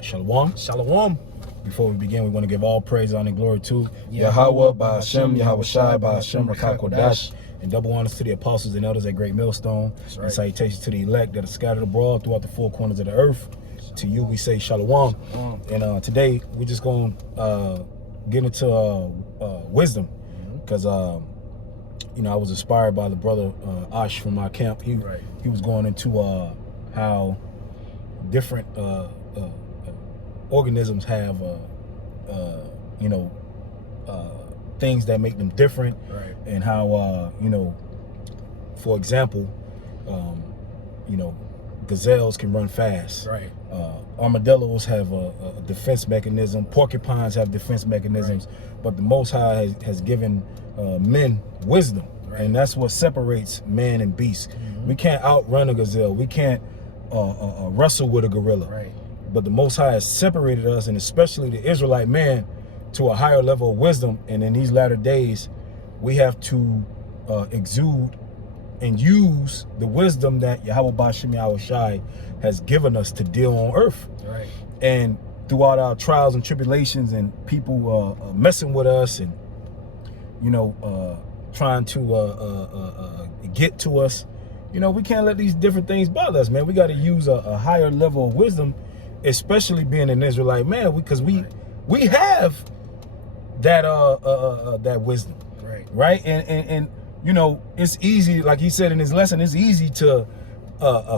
Shalom. Shalom. Before we begin, we want to give all praise, honor, and glory to Yahweh, by Hashem, Yahweh Shai, by Hashem, Rakah Kodash, and double honors to the apostles and elders at Great Millstone. Right. And salutations to the elect that are scattered abroad throughout the four corners of the earth. To you, we say Shalom. And today, we're just going to get into wisdom. Because, you know, I was inspired by the brother Ash from my camp. He was going into how different organisms have, you know, things that make them different, and how, you know, for example, you know, gazelles can run fast. Armadillos have a defense mechanism. Porcupines have defense mechanisms. But the Most High has given men wisdom, and that's what separates man and beast. We can't outrun a gazelle. We can't wrestle with a gorilla. But the Most High has separated us, and especially the Israelite man, to a higher level of wisdom. And in these latter days, we have to exude and use the wisdom that Yahweh Ba'ashem Yahweh Shai has given us to deal on earth. And throughout our trials and tribulations, and people messing with us, and you know, trying to get to us, you know, we can't let these different things bother us, man. We got to use a higher level of wisdom, especially being an Israelite man, because we have that that wisdom, right? And you know, it's easy, like he said in his lesson, it's easy to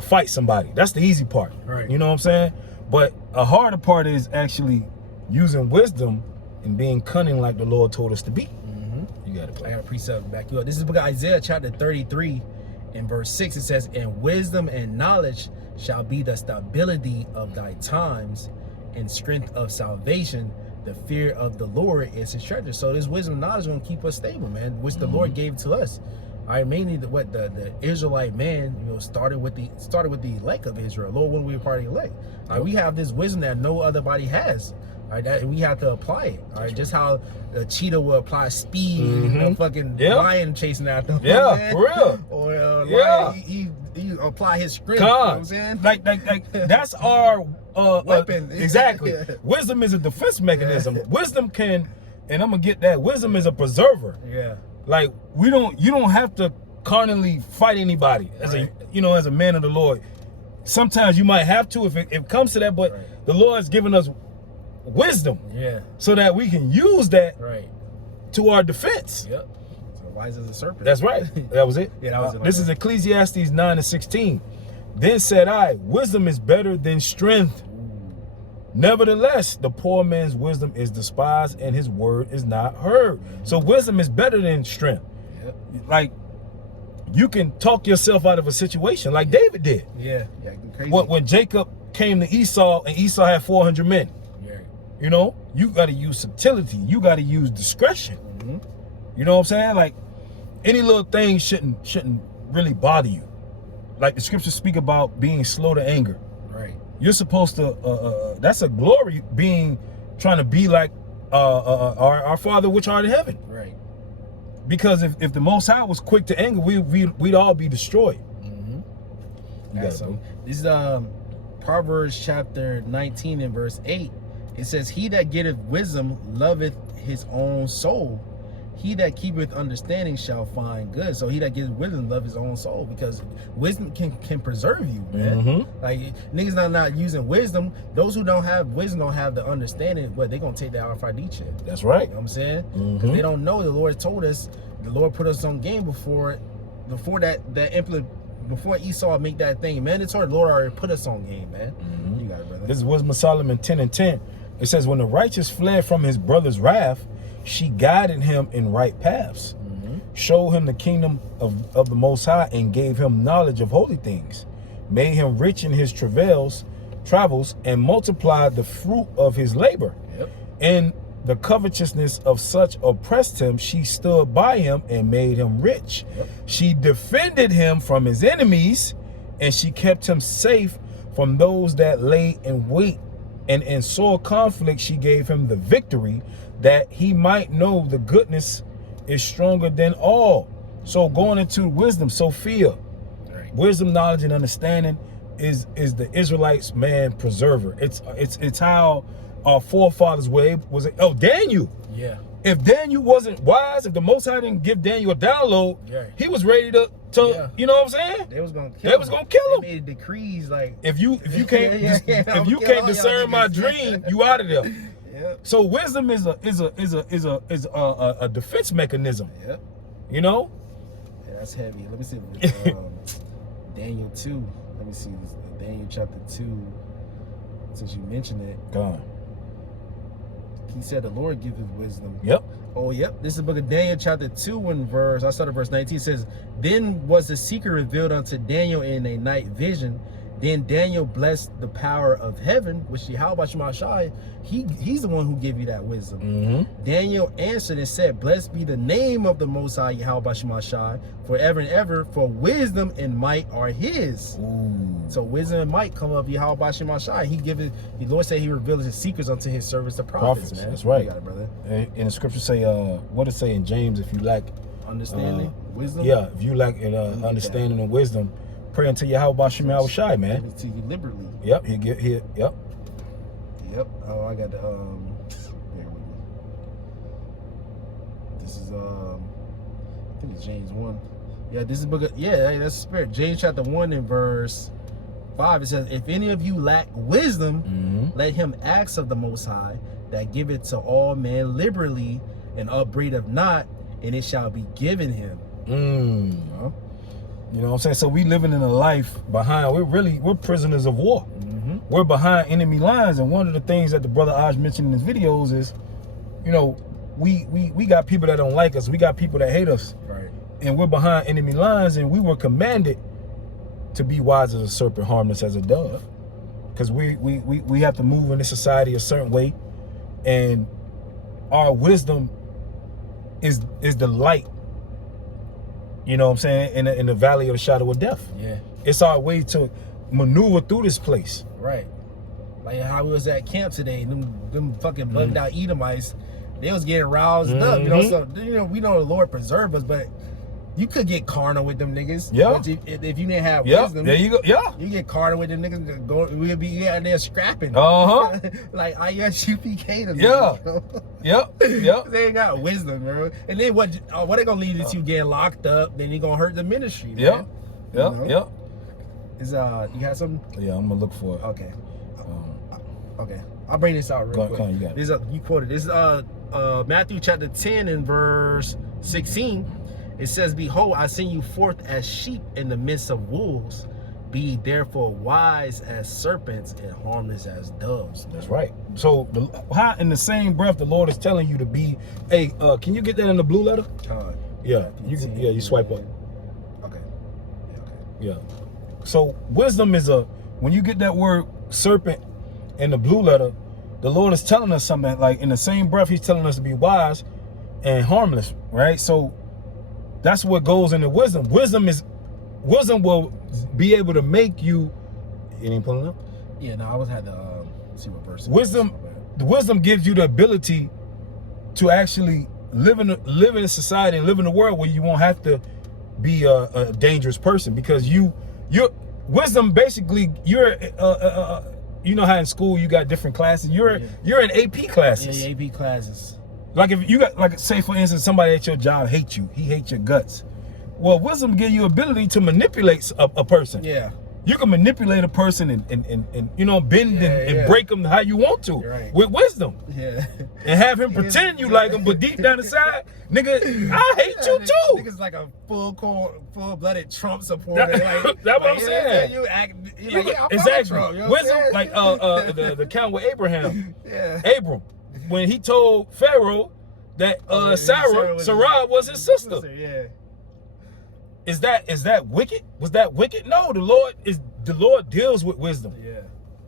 fight somebody. That's the easy part, you know what I'm saying? But a harder part is actually using wisdom and being cunning like the Lord told us to be. You got it. I got a precept to back you up. This is the book of Isaiah chapter 33 and verse 6. It says, "And wisdom and knowledge shall be the stability of thy times, and strength of salvation. The fear of the Lord is his treasure." So this wisdom and knowledge is going to keep us stable, man, which the Lord gave to us. Mainly the Israelite man, you know, started with the elect of Israel. Lord, when we were part of the elect, we have this wisdom that no other body has. That we have to apply it. Just how the cheetah will apply speed, and a fucking lion chasing after him. For real. Or lion, he apply his strength. You know what I'm saying? Like that's our weapon. Exactly. Wisdom is a defense mechanism. Wisdom can, and I'm gonna get that. Wisdom is a preserver. Like you don't have to carnally fight anybody as a, you know, as a man of the Lord. Sometimes you might have to if it comes to that, but the Lord's given us wisdom, so that we can use that to our defense. So wise as a serpent. That's right. That was it. That was it. This is Ecclesiastes 9:16. Then said I, wisdom is better than strength. Nevertheless, the poor man's wisdom is despised, and his word is not heard. So wisdom is better than strength. Like, you can talk yourself out of a situation, like David did. Crazy. When Jacob came to Esau, and Esau had 400 men. You know, you got to use subtlety. You got to use discretion. You know what I'm saying? Like, any little thing shouldn't really bother you. Like the scriptures speak about being slow to anger. You're supposed to, that's a glory, trying to be like our Father which art in heaven. Because if the Most High was quick to anger, we'd all be destroyed. This is Proverbs chapter 19 and verse 8. It says, "He that getteth wisdom loveth his own soul. He that keepeth understanding shall find good." So he that gets wisdom love his own soul, because wisdom can preserve you, man. Like, niggas not using wisdom. Those who don't have wisdom don't have the understanding, but they're gonna take that RFID chip. That's right. You know what I'm saying? Because they don't know the Lord told us, the Lord put us on game before Esau make that thing mandatory. The Lord already put us on game, man. You got it, brother. This is Wisdom of Solomon 10:10. It says, when the righteous fled from his brother's wrath, she guided him in right paths, showed him the kingdom of the Most High, and gave him knowledge of holy things, made him rich in his travels, and multiplied the fruit of his labor. And the covetousness of such oppressed him. She stood by him and made him rich. She defended him from his enemies, and she kept him safe from those that lay in wait. And in sore conflict, she gave him the victory, that he might know the goodness is stronger than all. So going into wisdom, Sophia, wisdom, knowledge, and understanding is the Israelites man preserver. It's how our forefathers was Daniel. Yeah. If Daniel wasn't wise, if the Most High didn't give Daniel a download, he was ready to you know what I'm saying? They was gonna kill him. They made decrees like if you can't if you can't discern my dream, you out of there. Yeah. So wisdom is a defense mechanism. Yep. You know? Yeah, that's heavy. Let me see. Daniel 2. Let me see. Daniel chapter 2. Since you mentioned it. Go on. He said the Lord giveth wisdom. Yep. Oh, yep. This is the book of Daniel chapter 2 and verse. I started verse 19. It says, then was the secret revealed unto Daniel in a night vision. Then Daniel blessed the power of heaven, which Yahweh Shemashai, he's the one who gave you that wisdom. Mm-hmm. Daniel answered and said, blessed be the name of the Most High Yahweh Shemashai forever and ever, for wisdom and might are his. Ooh. So wisdom and might come of Yahweh Shemashai. The Lord said he revealed his secrets unto his servants, the prophets, man. That's right. You got it, brother. And the scripture say, what it say in James, if you lack understanding, wisdom. Yeah, if you lack understanding and wisdom, pray unto Yahweh Shemashai, man. Give it to you liberally. Yep, yep. Yep. Oh, I got the bear with me. This is I think it's James 1. Yeah, this is book of, that's spirit. James chapter 1 and verse 5. It says, if any of you lack wisdom, let him ask of the Most High, that giveth to all men liberally, and upbraideth not, and it shall be given him. Huh? You know what I'm saying? So we living in a life behind, we're prisoners of war. We're behind enemy lines. And one of the things that the brother Aj mentioned in his videos is, you know, we got people that don't like us. We got people that hate us. Right. And we're behind enemy lines, and we were commanded to be wise as a serpent, harmless as a dove. Because we have to move in this society a certain way. And our wisdom is the light. You know what I'm saying? In the valley of the shadow of death. Yeah. It's our way to maneuver through this place. Right. Like how we was at camp today, them fucking bugged out Edomites, they was getting roused up, you know. So we know the Lord preserve us, but you could get carnal with them niggas. Yeah. But if you didn't have wisdom, there you go. Yeah. You get carnal with them niggas, we'll be out there scrapping. Like ISUPK them. Yeah. Niggas, Yep. They ain't got wisdom, bro. And then what they gonna lead to you getting locked up? Then you gonna hurt the ministry. Man. Yep. Is you got something? Yeah, I'm gonna look for it. Okay. Okay. I'll bring this out real quick. Go on, you got it. You quoted. This is Matthew chapter 10 and verse 16. It says, behold, I send you forth as sheep in the midst of wolves. Be therefore wise as serpents and harmless as doves. That's right. So how in the same breath the Lord is telling you to be, hey, can you get that in the blue letter? Yeah, you swipe up. Okay. Yeah. So wisdom is when you get that word serpent in the blue letter, the Lord is telling us something. Like in the same breath, he's telling us to be wise and harmless, right? So that's what goes into wisdom. Wisdom will be able to make you. You ain't pulling up? Yeah, no, I was had to see what verse. The wisdom gives you the ability to actually live in a society and live in a world where you won't have to be a dangerous person, because your wisdom basically you know how in school you got different classes. You're in AP classes. Yeah, AP classes. Like if you got, like, say for instance, somebody at your job hates you, he hates your guts. Well, wisdom gives you ability to manipulate a person. Yeah. You can manipulate a person and you know, bend and break them how you want to. Right. With wisdom. Yeah. And have him pretend you like him, but deep down inside, nigga, I hate you too. Nigga's like a full-blooded Trump supporter. That's what I'm saying. You act exactly. Trump, you know Wisdom, like the account with Abraham. Yeah. Abram, when he told Pharaoh that Sarah was his sister. Yeah. Is that wicked? Was that wicked? No, the Lord deals with wisdom. Yeah.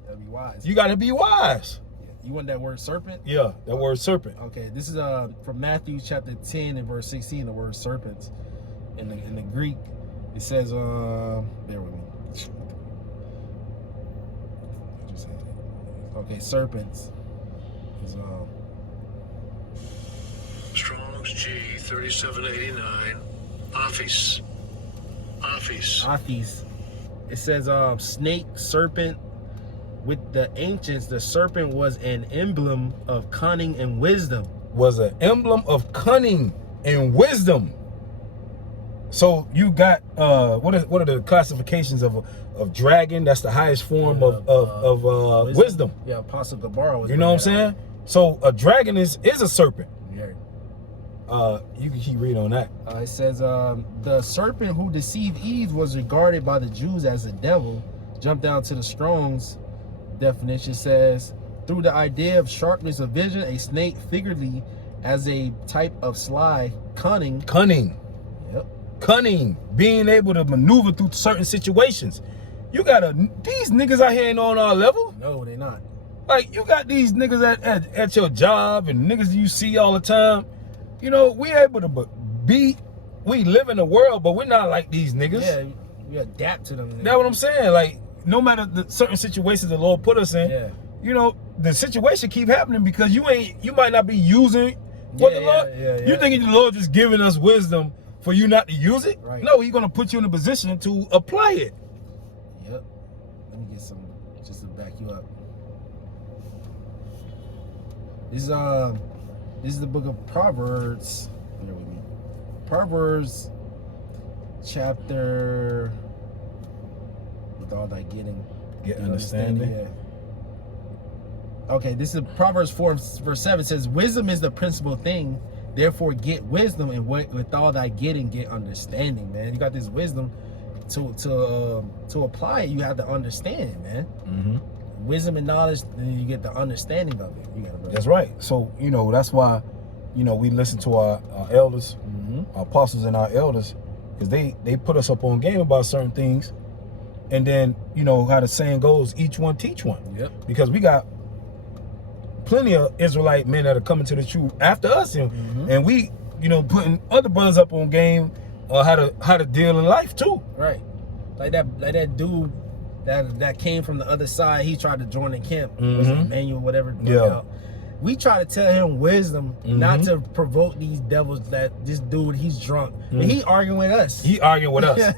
That'd be wise. You gotta be wise. You want that word serpent? Yeah, that word serpent. Okay, this is from Matthew chapter 10 and verse 16, the word serpents. In the Greek, it says, bear with me. Okay, serpents is Strong's G 3789. Office. It says snake, serpent. With the ancients, the serpent was an emblem of cunning and wisdom. Was an emblem of cunning and wisdom. So you got what are the classifications of dragon? That's the highest form of wisdom. Yeah, Apostle Gabar was. You know what I'm saying? So a dragon is a serpent. Yeah. You can keep reading on that. It says the serpent who deceived Eve was regarded by the Jews as a devil. Jump down to the Strong's definition. Says through the idea of sharpness of vision, a snake figuratively as a type of sly, cunning. Yep. Cunning, being able to maneuver through certain situations. You got these niggas out here ain't on our level. No, they not. Like, you got these niggas at your job and niggas you see all the time. You know, we able to we live in the world, but we're not like these niggas. Yeah, we adapt to them. That's what I'm saying. Like, no matter the certain situations the Lord put us in, yeah, you know, the situation keep happening because you might not be using what the Lord. You think the Lord just giving us wisdom for you not to use it? Right. No, He's gonna put you in a position to apply it. Yep. Let me get some just to back you up. This is the book of Proverbs. Bear with me. Proverbs chapter with all thy getting. Get understanding. Yeah. Okay, this is Proverbs 4 verse 7 says, wisdom is the principal thing, therefore get wisdom, and with all thy getting, get understanding, man. You got this wisdom to apply it, you have to understand it, man. Mm-hmm. Wisdom and knowledge, then you get the understanding of it. You got That's right. So, you know, that's why, you know, we listen to our elders, our apostles and our elders, because they put us up on game about certain things. And then, you know, how the saying goes, each one teach one. Yep. Because we got plenty of Israelite men that are coming to the truth after us, and we, you know, putting other brothers up on game how to deal in life too. Right. Like that dude that came from the other side, he tried to join the camp. Was it Emmanuel, whatever. Yeah. We try to tell him wisdom, not to provoke these devils. That this dude, he's drunk. And he arguing with us. He arguing with us.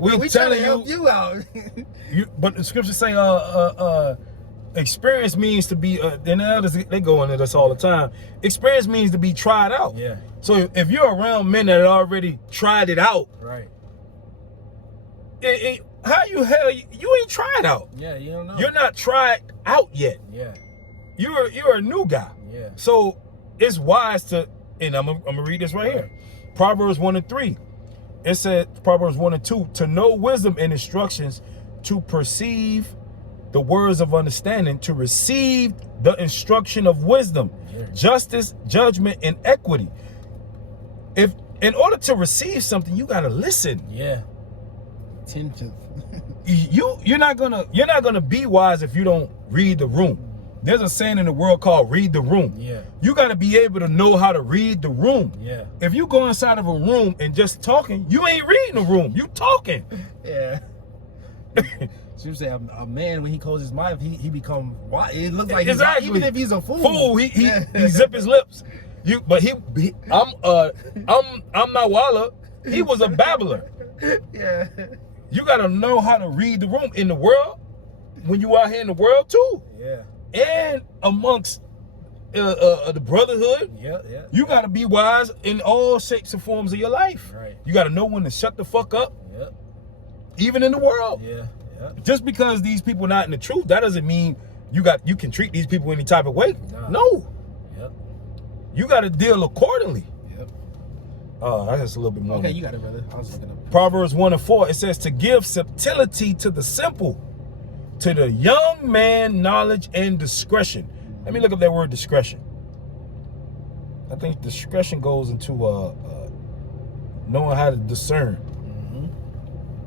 we trying to help you out. But the scriptures say, experience means to be. And the elders, they go into this all the time. Experience means to be tried out. Yeah. So if you're around men that already tried it out, right? How hell you ain't tried out? Yeah, you don't know. You're not tried out yet. Yeah. You're a new guy. Yeah. So it's wise to, and I'm gonna read this right here. Proverbs 1 and 3. It said, Proverbs 1 and 2, to know wisdom and instructions, to perceive the words of understanding, to receive the instruction of wisdom, justice, judgment, and equity. If in order to receive something, you gotta listen. Yeah. Attentive. You're not gonna be wise if you don't read the room. There's a saying in the world called read the room. Yeah. You got to be able to know how to read the room. Yeah. If you go inside of a room and just talking, you ain't reading the room. You talking. Yeah. So you say a man, when he closes his mouth, he become wise. It looks like exactly. Even if he's a fool. He zip his lips. I'm not Walla. He was a babbler. Yeah. You got to know how to read the room in the world. When you out here in the world too. Yeah. And amongst the brotherhood, you got to be wise in all shapes and forms of your life. Right. You got to know when to shut the fuck up, even in the world. Yeah. Just because these people not in the truth, that doesn't mean you can treat these people any type of way. Nah. No. Yep. You got to deal accordingly. Yep. That's a little bit more. Okay, you got it, brother. I was looking up. Proverbs 1 and 4. It says to give subtlety to the simple, to the young man knowledge and discretion. Let me look up that word discretion. I think discretion goes into knowing how to discern.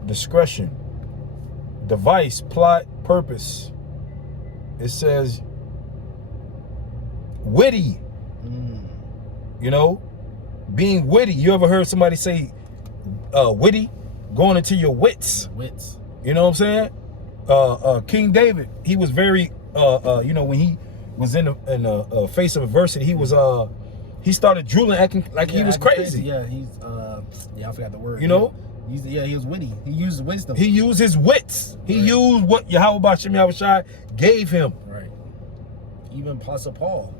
Discretion, device, plot, purpose. It says witty. You know, being witty. You ever heard somebody say witty? Going into your wits. Wits. You know what I'm saying? King David, he was very, you know, when he was in the face of adversity, he he started drooling, acting like he was crazy. Yeah, he's I forgot the word. You know? He was witty. He used wisdom. He used his wits. He used what Yahweh Ba'Shem Yahushai gave him. Right. Even Apostle Paul,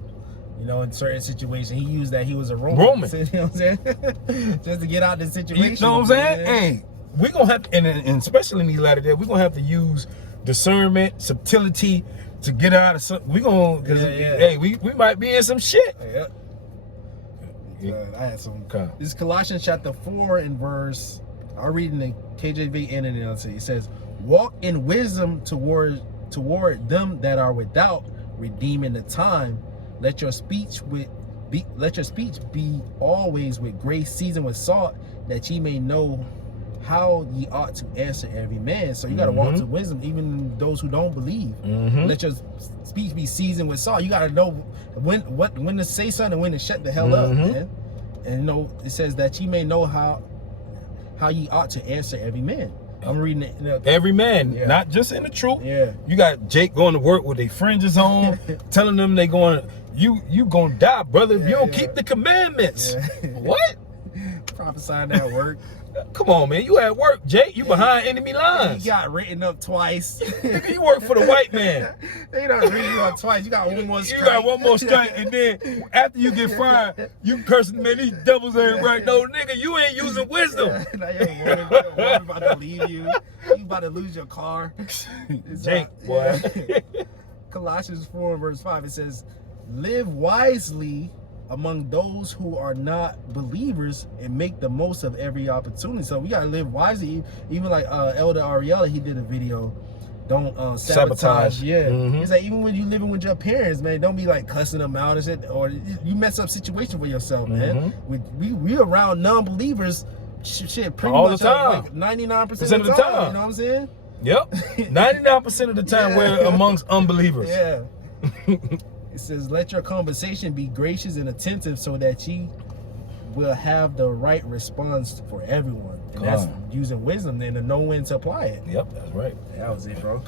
you know, in certain situations, he used that he was a Roman. Roman. You know what I'm saying? Just to get out of the situation. You know what I'm saying? Hey, we're going to have to, and especially in these latter days, we're going to have to use discernment, subtlety to get out of some. We're going to, because, hey, we might be in some shit. Yeah. I had some. Okay. This is Colossians chapter 4 and verse. I'll read in the KJV and in the NLT. It says, "Walk in wisdom toward them that are without, redeeming the time. Let your speech be always with grace, seasoned with salt, that ye may know how ye ought to answer every man." So you got to walk to wisdom, even those who don't believe. Let your speech be seasoned with salt. You got to know when to say something and when to shut the hell up, man. And you know, it says that ye may know how ye ought to answer every man. I'm reading it. You know, every man, not just in the truth. Yeah. You got Jake going to work with their fringes on, telling them they going, you gonna die, brother, if you don't keep the commandments. What? Prophesying at work. Come on, man. You at work, Jake. You behind enemy lines. You got written up twice. You work for the white man. They done written you up twice. You got one more strike. You got one more strike, and then after you get fired, you cursing, man, these devils ain't right. No, nigga, you ain't using wisdom. Now your woman about to leave you. You about to lose your car. Jake, boy. Colossians 4 verse 5, it says, "Live wisely among those who are not believers and make the most of every opportunity." So we gotta live wisely. Even like Elder Ariella, he did a video. Don't sabotage. Yeah. He's like, even when you living with your parents, man, don't be like cussing them out and shit, or you mess up situation for yourself, man. We around non-believers, shit, pretty all much the time, like 99% of the time. You know what I'm saying? Yep. 99% of the time we're amongst unbelievers. Yeah. It says, "Let your conversation be gracious and attentive, so that ye will have the right response for everyone." And that's using wisdom then to know when to apply it. Yep, that's right. That was it, bro.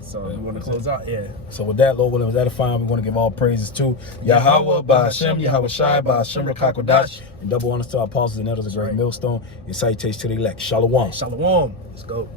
So we want to close out, So with that, Lord willing, with that fine, we want to give all praises to Yahweh Ba'Shem Yahushai Ba'Shem Rakakodash, and double honors to our apostles and elders of Great Millstone, and salutations to the elect. Shalom. Shalom. Let's go.